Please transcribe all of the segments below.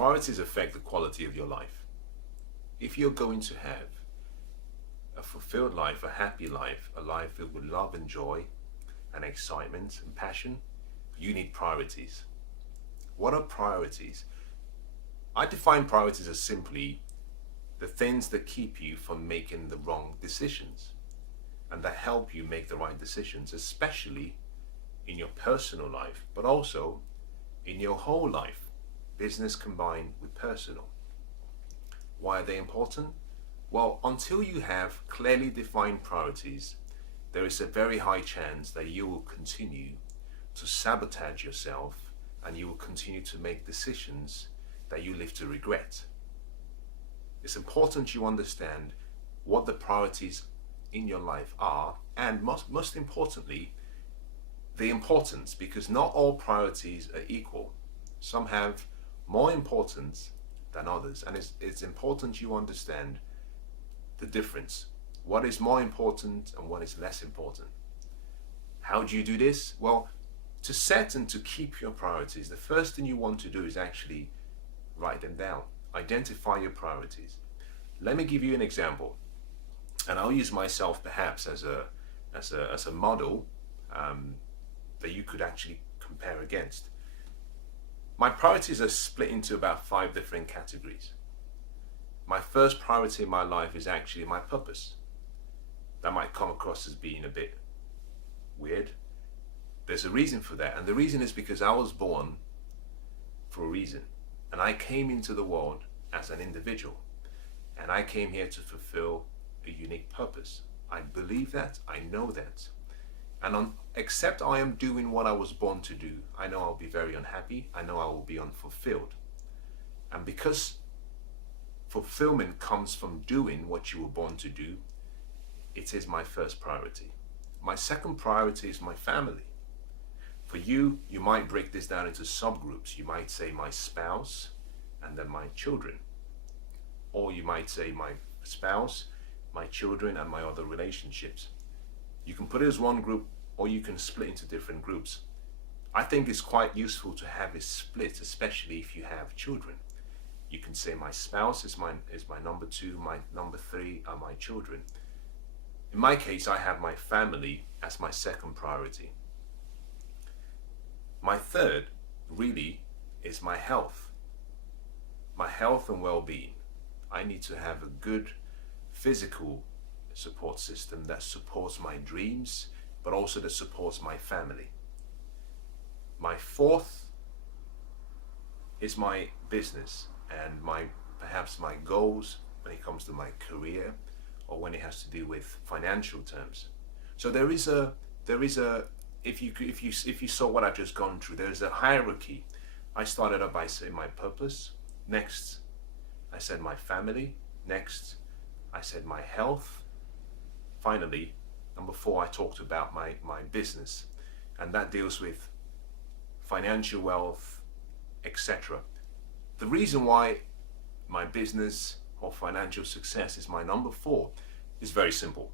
Priorities affect the quality of your life. If you're going to have a fulfilled life, a happy life, a life filled with love and joy and excitement and passion, you need priorities. What are priorities? I define priorities as simply the things that keep you from making the wrong decisions and that help you make the right decisions, especially in your personal life, but also in your whole life, business combined with personal. Why are they important? Well, until you have clearly defined priorities, there is a very high chance that you will continue to sabotage yourself and you will continue to make decisions that you live to regret. It's important you understand what the priorities in your life are, and most importantly, the importance, because not all priorities are equal. Some have more importance than others, and it's important you understand the difference. What is more important and what is less important? How do you do this? Well, to set and to keep your priorities, the first thing you want to do is actually write them down. Identify your priorities. Let me give you an example, and I'll use myself perhaps as a model that you could actually compare against. My priorities are split into about 5 different categories. My first priority in my life is actually my purpose. That might come across as being a bit weird. There's a reason for that, and the reason is because I was born for a reason, and I came into the world as an individual, and I came here to fulfill a unique purpose. I believe that, I know that, and except I am doing what I was born to do, I know I'll be very unhappy, I know I will be unfulfilled. And because fulfillment comes from doing what you were born to do, it is my first priority. My second priority is my family. For you, you might break this down into subgroups. You might say my spouse and then my children. Or you might say my spouse, my children, and my other relationships. You can put it as one group, or you can split into different groups. I think it's quite useful to have a split, especially if you have children. You can say my spouse is my number 2, my number 3 are my children. In my case, I have my family as my second priority. My third really is my health and well-being. I need to have a good physical support system that supports my dreams, but also that supports my family. My fourth is my business and perhaps my goals when it comes to my career or when it has to do with financial terms. So there is a if you saw what I've just gone through, there is a hierarchy. I started up by saying my purpose. Next, I said my family. Next, I said my health. Finally, number 4, I talked about my business, and that deals with financial wealth, etc. The reason why my business or financial success is my number 4 is very simple.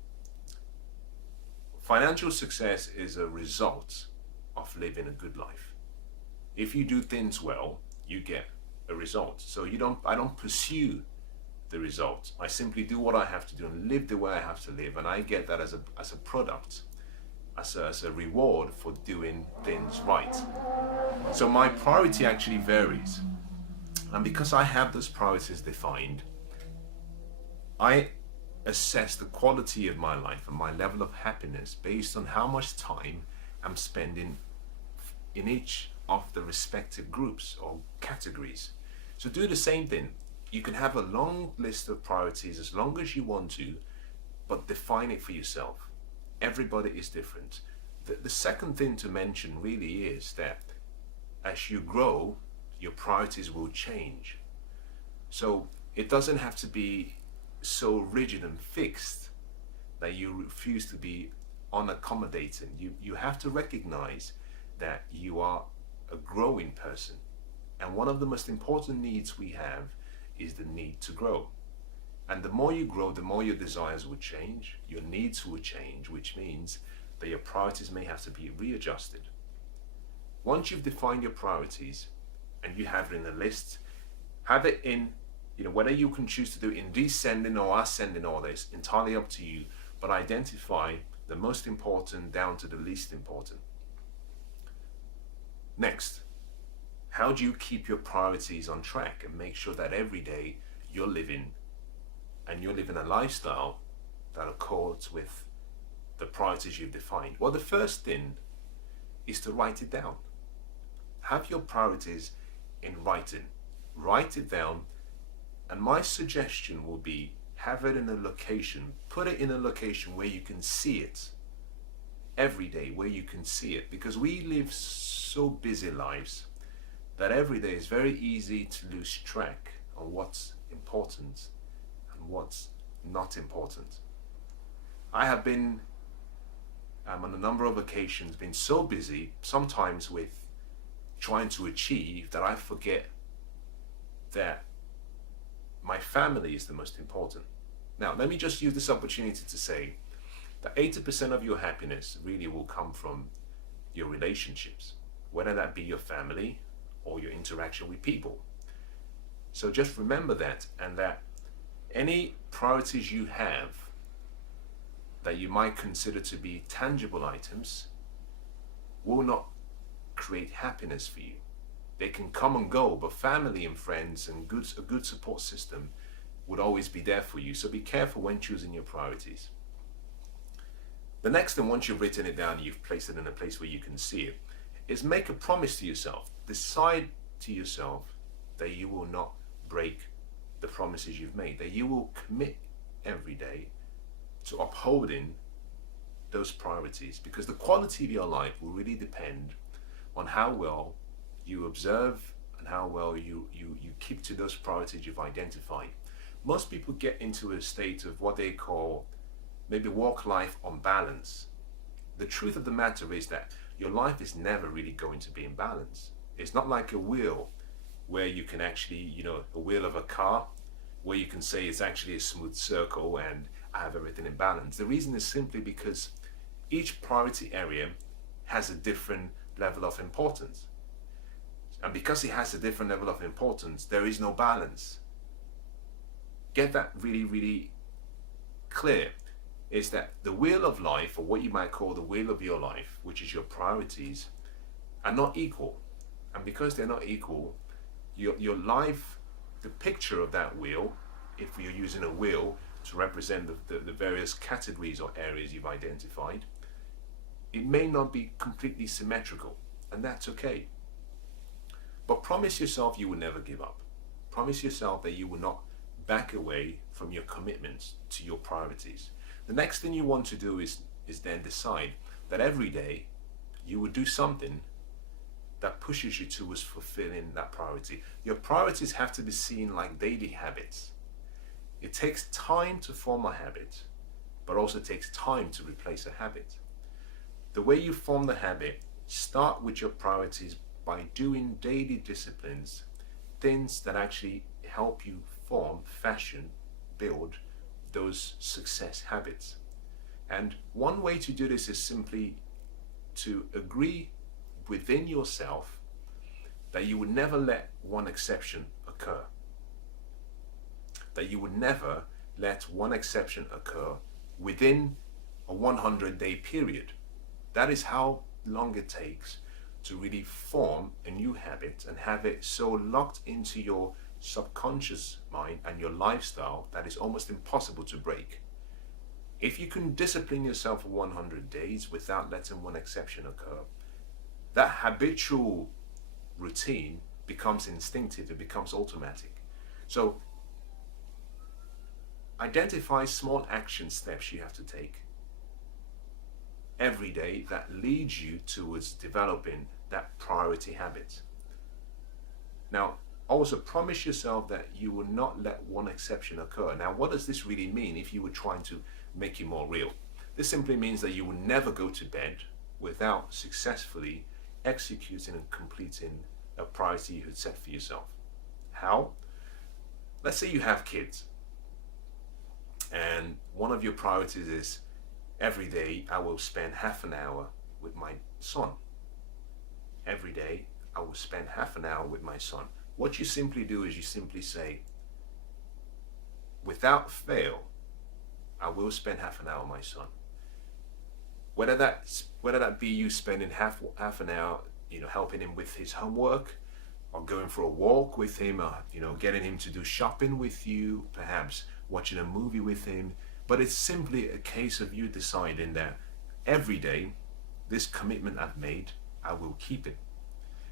Financial success is a result of living a good life. If you do things well, you get a result. So I don't pursue the result. I simply do what I have to do and live the way I have to live, and I get that as a product, as a reward for doing things right. So my priority actually varies, and because I have those priorities defined, I assess the quality of my life and my level of happiness based on how much time I'm spending in each of the respective groups or categories. So do the same thing. You can have a long list of priorities as long as you want to, but define it for yourself. Everybody is different. The second thing to mention really is that as you grow, your priorities will change. So it doesn't have to be so rigid and fixed that you refuse to be unaccommodating. You have to recognize that you are a growing person, and one of the most important needs we have is the need to grow. And the more you grow, the more your desires will change, your needs will change, which means that your priorities may have to be readjusted. Once you've defined your priorities and you have it in a list, Have it in, whether you can choose to do it in descending or ascending order is entirely up to you, but identify the most important down to the least important. Next, how do you keep your priorities on track and make sure that every day you're living a lifestyle that accords with the priorities you've defined? Well, the first thing is to write it down. Have your priorities in writing. Write it down, and my suggestion will be have it in a location, put it in a location where you can see it every day, where you can see it, because we live so busy lives that every day is very easy to lose track on what's important and what's not important. I have been on a number of occasions been so busy, sometimes with trying to achieve, that I forget that my family is the most important. Now, let me just use this opportunity to say that 80% of your happiness really will come from your relationships, whether that be your family or your interaction with people. So just remember that, and that any priorities you have that you might consider to be tangible items will not create happiness for you. They can come and go, but family and friends and a good support system would always be there for you. So be careful when choosing your priorities. The next thing, once you've written it down, you've placed it in a place where you can see it, is make a promise to yourself. Decide to yourself that you will not break the promises you've made, that you will commit every day to upholding those priorities, because the quality of your life will really depend on how well you observe and how well you keep to those priorities you've identified. Most people get into a state of what they call maybe work-life unbalance. The truth of the matter is that your life is never really going to be in balance. It's not like a wheel where you can actually, a wheel of a car, where you can say it's actually a smooth circle and I have everything in balance. The reason is simply because each priority area has a different level of importance. And because it has a different level of importance, there is no balance. Get that really, really clear, is that the wheel of life, or what you might call the wheel of your life, which is your priorities, are not equal. And because they're not equal, your life, the picture of that wheel, if you're using a wheel to represent the various categories or areas you've identified, it may not be completely symmetrical, and that's okay. But promise yourself you will never give up. Promise yourself that you will not back away from your commitments to your priorities. The next thing you want to do is then decide that every day you will do something that pushes you towards fulfilling that priority. Your priorities have to be seen like daily habits. It takes time to form a habit, but also takes time to replace a habit. The way you form the habit, start with your priorities by doing daily disciplines, things that actually help you form, fashion, build those success habits. And one way to do this is simply to agree within yourself that you would never let one exception occur. That you would never let one exception occur within a 100-day period. That is how long it takes to really form a new habit and have it so locked into your subconscious mind and your lifestyle that it's almost impossible to break. If you can discipline yourself for 100 days without letting one exception occur, that habitual routine becomes instinctive, it becomes automatic. So identify small action steps you have to take every day that leads you towards developing that priority habit. Now, also promise yourself that you will not let one exception occur. Now, what does this really mean if you were trying to make it more real? This simply means that you will never go to bed without successfully executing and completing a priority you had set for yourself. How? Let's say you have kids, and one of your priorities is every day I will spend half an hour with my son. Every day I will spend half an hour with my son. What you simply do is you simply say, without fail, I will spend half an hour with my son. Whether that be you spending half an hour, helping him with his homework, or going for a walk with him, or getting him to do shopping with you, perhaps watching a movie with him. But it's simply a case of you deciding that every day, this commitment I've made, I will keep it.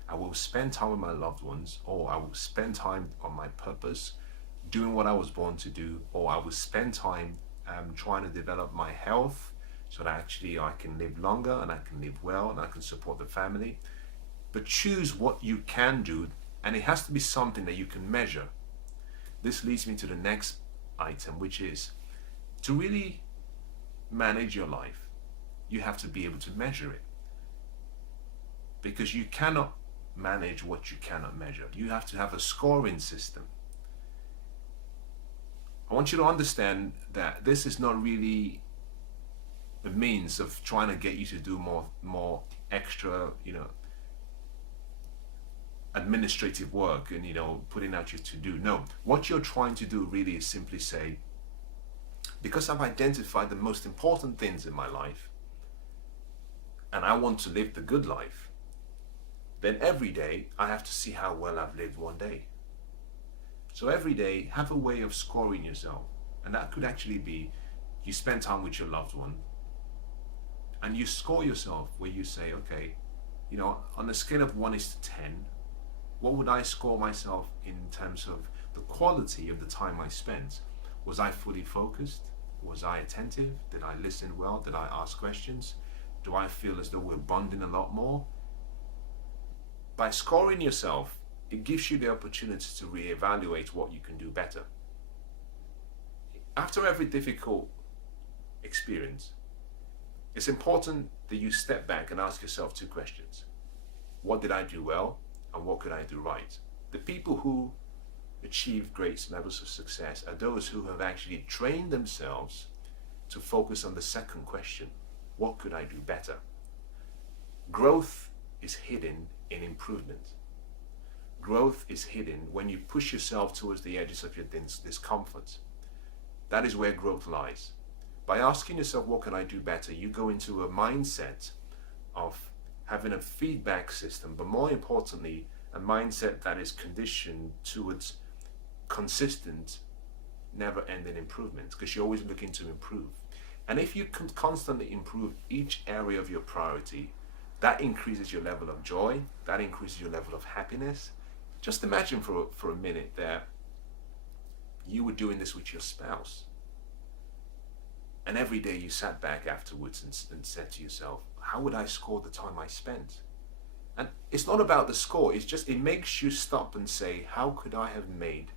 I will spend time with my loved ones, or I will spend time on my purpose, doing what I was born to do, or I will spend time trying to develop my health so that actually I can live longer and I can live well and I can support the family. But choose what you can do, and it has to be something that you can measure. This leads me to the next item, which is to really manage your life, you have to be able to measure it. Because you cannot manage what you cannot measure. You have to have a scoring system. I want you to understand that this is not really a means of trying to get you to do more extra, administrative work and, putting out your to-do. No, what you're trying to do really is simply say, because I've identified the most important things in my life and I want to live the good life, then every day I have to see how well I've lived one day. So every day, have a way of scoring yourself. And that could actually be, you spend time with your loved one and you score yourself where you say, okay, on a scale of 1 to 10, what would I score myself in terms of the quality of the time I spent? Was I fully focused? Was I attentive? Did I listen well? Did I ask questions? Do I feel as though we're bonding a lot more? By scoring yourself, it gives you the opportunity to reevaluate what you can do better. After every difficult experience, it's important that you step back and ask yourself 2 questions. What did I do well, and what could I do right? The people who achieve great levels of success are those who have actually trained themselves to focus on the second question. What could I do better? Growth is hidden in improvement. Growth is hidden when you push yourself towards the edges of your discomfort. That is where growth lies. By asking yourself, what can I do better? You go into a mindset of having a feedback system, but more importantly, a mindset that is conditioned towards consistent, never-ending improvement, because you're always looking to improve. And if you can constantly improve each area of your priority, that increases your level of joy, that increases your level of happiness. Just imagine for a minute that you were doing this with your spouse, and every day you sat back afterwards and said to yourself, how would I score the time I spent? And it's not about the score, it makes you stop and say, how could I have made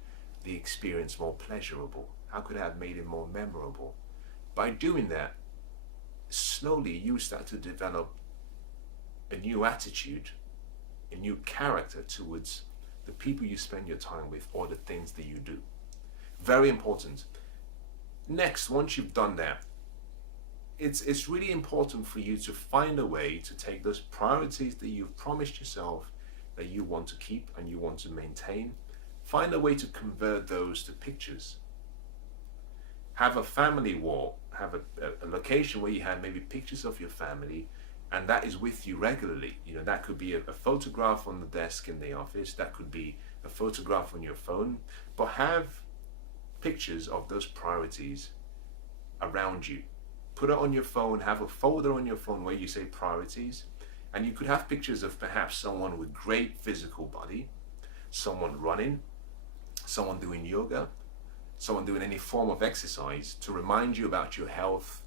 the experience more pleasurable? How could I have made it more memorable? By doing that, slowly you start to develop a new attitude, a new character towards the people you spend your time with or the things that you do. Very important. Next, once you've done that, it's really important for you to find a way to take those priorities that you've promised yourself that you want to keep and you want to maintain, find a way to convert those to pictures. Have a family wall, have a location where you have maybe pictures of your family, and that is with you regularly. That could be a photograph on the desk in the office, that could be a photograph on your phone, but have pictures of those priorities around you. Put it on your phone, have a folder on your phone where you say priorities, and you could have pictures of perhaps someone with great physical body, someone running, someone doing yoga, someone doing any form of exercise to remind you about your health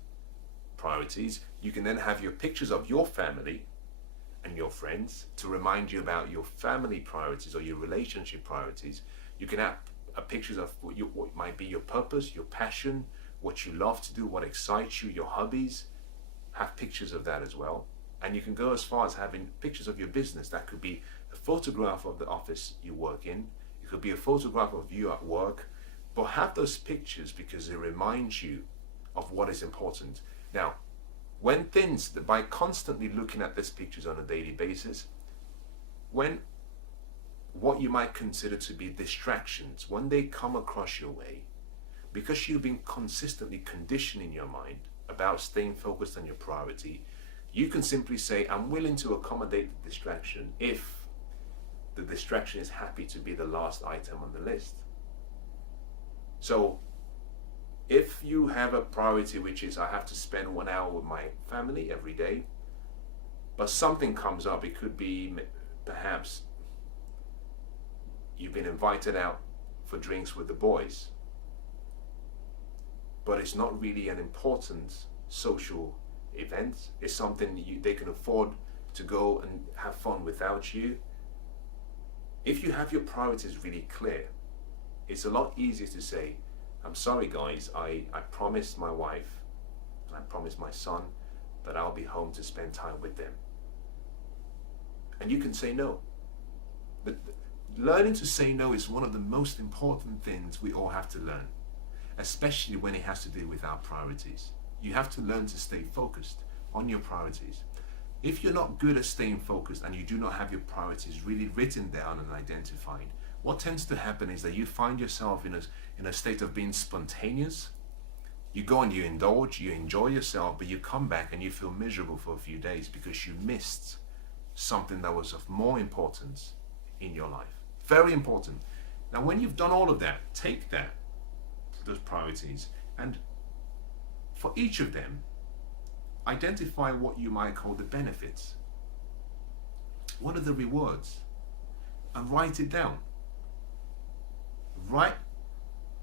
priorities. You can then have your pictures of your family and your friends to remind you about your family priorities or your relationship priorities. You can have pictures of what might be your purpose, your passion, what you love to do, what excites you, your hobbies. Have pictures of that as well. And you can go as far as having pictures of your business. That could be a photograph of the office you work in. It could be a photograph of you at work. But have those pictures because it reminds you of what is important. Now, by constantly looking at these pictures on a daily basis, when what you might consider to be distractions, when they come across your way, because you've been consistently conditioning your mind about staying focused on your priority, you can simply say, I'm willing to accommodate the distraction if the distraction is happy to be the last item on the list. So if you have a priority which is, I have to spend 1 hour with my family every day, but something comes up, it could be perhaps you've been invited out for drinks with the boys, but it's not really an important social event. It's something they can afford to go and have fun without you. If you have your priorities really clear, it's a lot easier to say, I'm sorry guys, I promised my wife and I promised my son that I'll be home to spend time with them. And you can say no. But learning to say no is one of the most important things we all have to learn, especially when it has to do with our priorities. You have to learn to stay focused on your priorities. If you're not good at staying focused and you do not have your priorities really written down and identified, what tends to happen is that you find yourself in a state of being spontaneous. You go and you indulge, you enjoy yourself, but you come back and you feel miserable for a few days because you missed something that was of more importance in your life. Very important. Now, when you've done all of that, take those priorities, and for each of them, identify what you might call the benefits. What are the rewards? And write it down. Write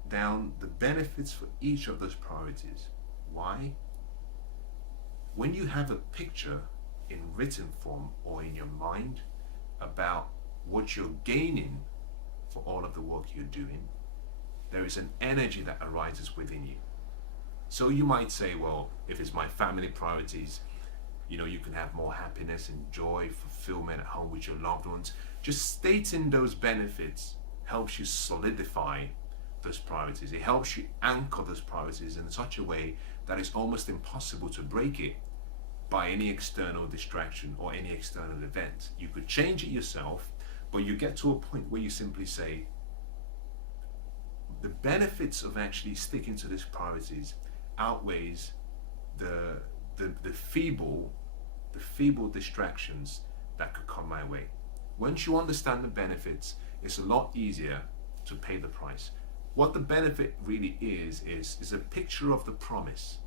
down the benefits for each of those priorities. Why? When you have a picture in written form or in your mind about what you're gaining for all of the work you're doing, there is an energy that arises within you. So you might say, well, if it's my family priorities, you can have more happiness and joy, fulfillment at home with your loved ones. Just stating those benefits helps you solidify those priorities. It helps you anchor those priorities in such a way that it's almost impossible to break it by any external distraction or any external event. You could change it yourself, but you get to a point where you simply say, the benefits of actually sticking to these priorities outweighs the feeble distractions that could come my way. Once you understand the benefits, it's a lot easier to pay the price. What the benefit really is a picture of the promise.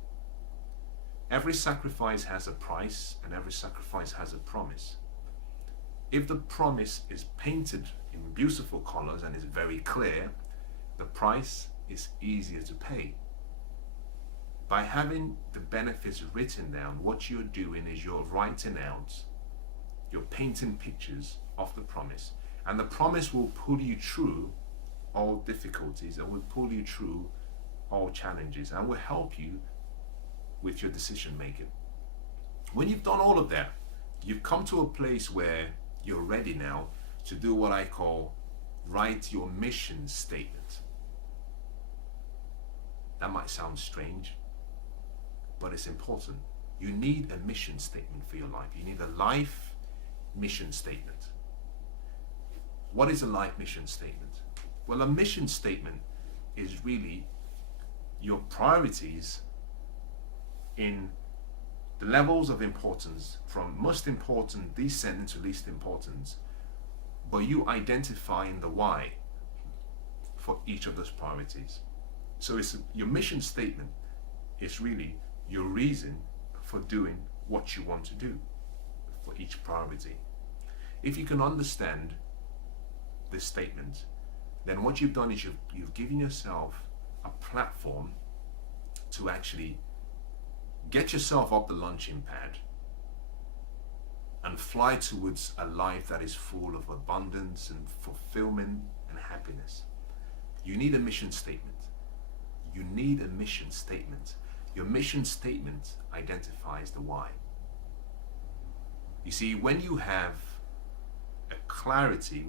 Every sacrifice has a price, and every sacrifice has a promise. If the promise is painted in beautiful colors and is very clear, the price is easier to pay. By having the benefits written down, what you're doing is you're writing out, you're painting pictures of the promise. And the promise will pull you through all difficulties and will pull you through all challenges and will help you with your decision making. When you've done all of that, you've come to a place where you're ready now to do what I call write your mission statement. That might sound strange, but it's important. You need a mission statement for your life. You need a life mission statement. What is a life mission statement? Well, a mission statement is really your priorities in the levels of importance, from most important descending to least importance, but you identifying the why for each of those priorities. So your mission statement is really your reason for doing what you want to do for each priority. If you can understand this statement, then what you've done is you've given yourself a platform to actually get yourself off the launching pad and fly towards a life that is full of abundance and fulfillment and happiness. You need a mission statement. You need a mission statement. Your mission statement identifies the why. You see, when you have clarity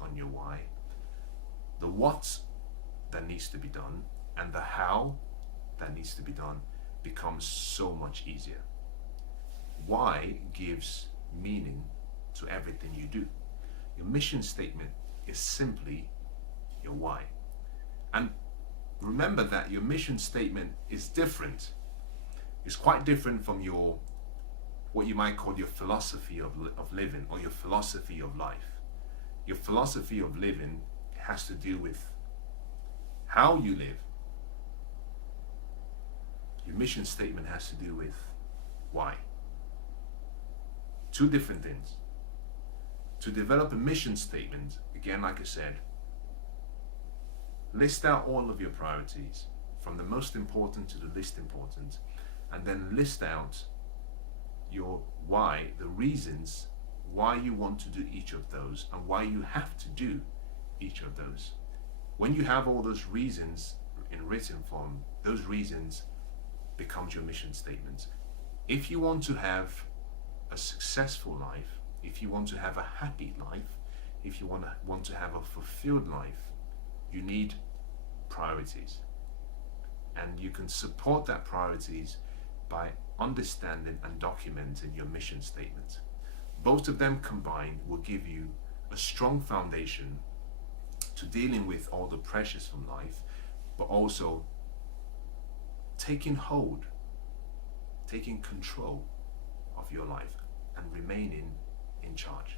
on your why, the what that needs to be done and the how that needs to be done becomes so much easier. Why gives meaning to everything you do. Your mission statement is simply your why. And remember that your mission statement is different. It's quite different from your, what you might call your philosophy of living, or your philosophy of life. Your philosophy of living has to do with how you live. Your mission statement has to do with why. Two different things. To develop a mission statement, again, like I said, list out all of your priorities, from the most important to the least important, and then list out your why, the reasons why you want to do each of those and why you have to do each of those. When you have all those reasons in written form, those reasons becomes your mission statement. If you want to have a successful life, if you want to have a happy life, if you want to have a fulfilled life, you need priorities. And you can support that priorities by understanding and documenting your mission statement. Both of them combined will give you a strong foundation to dealing with all the pressures from life, but also taking hold, taking control of your life and remaining in charge.